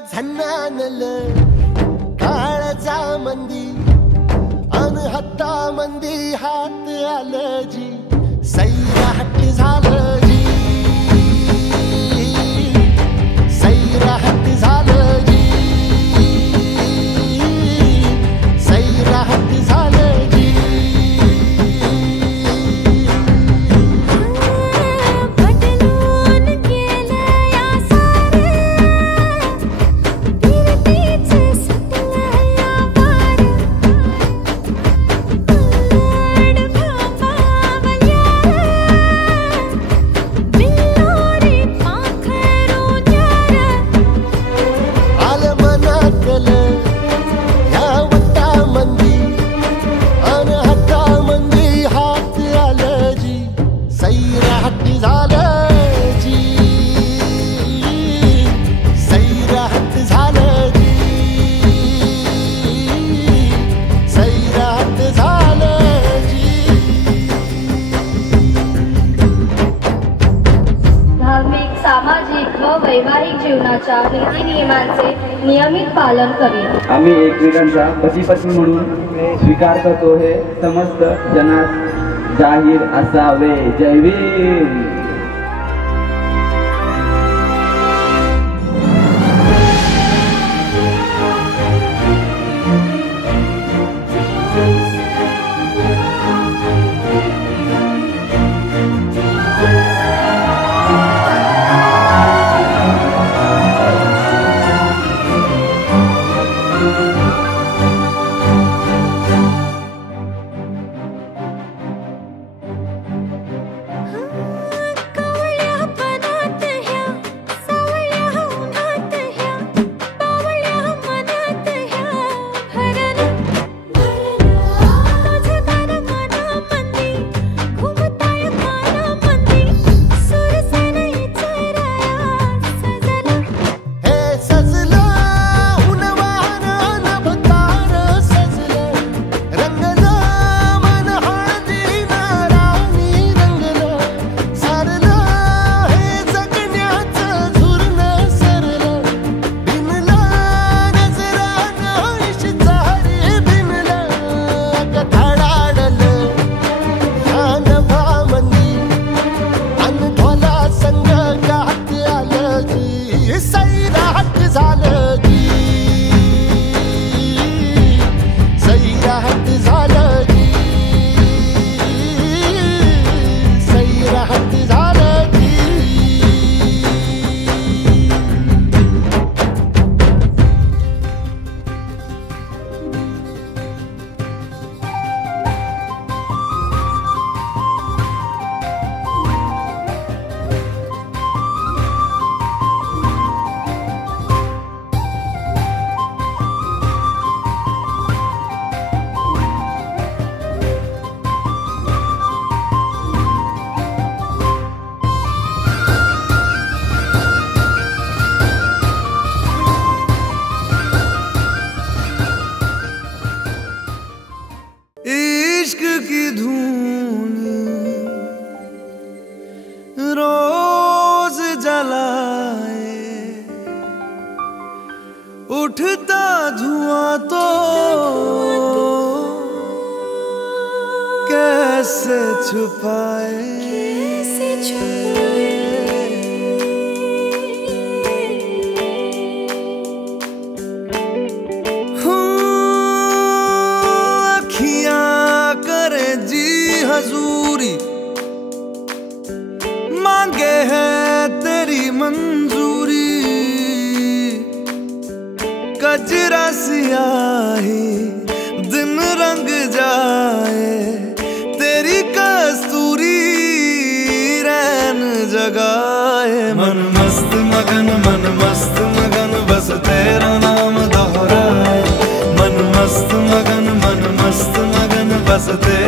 झन्नानल काळजा मंदी अन हत्ता मंदी हात आलं जी सैराट झालं जी सैराट झालं जी सैराट झालं जी सामाजिक व वैवाहिक जीवनाच्या नीती नियमांचे नियमित पालन करील। आम्ही एकमेकांचा पती पत्नी म्हणून स्वीकार करतो हे समस्त जनास जाहीर असावे। जय भीम। इश्क की धून रोज जलाए उठता धुआं तो कैसे छुपाए हजूरी मांगे है तेरी मंजूरी कजरा सियाही दिन रंग जाए तेरी कस्तूरी रैन जगाए मन मस्त मगन बस तेरा नाम दोहराए मन मस्त मगन बस तेरा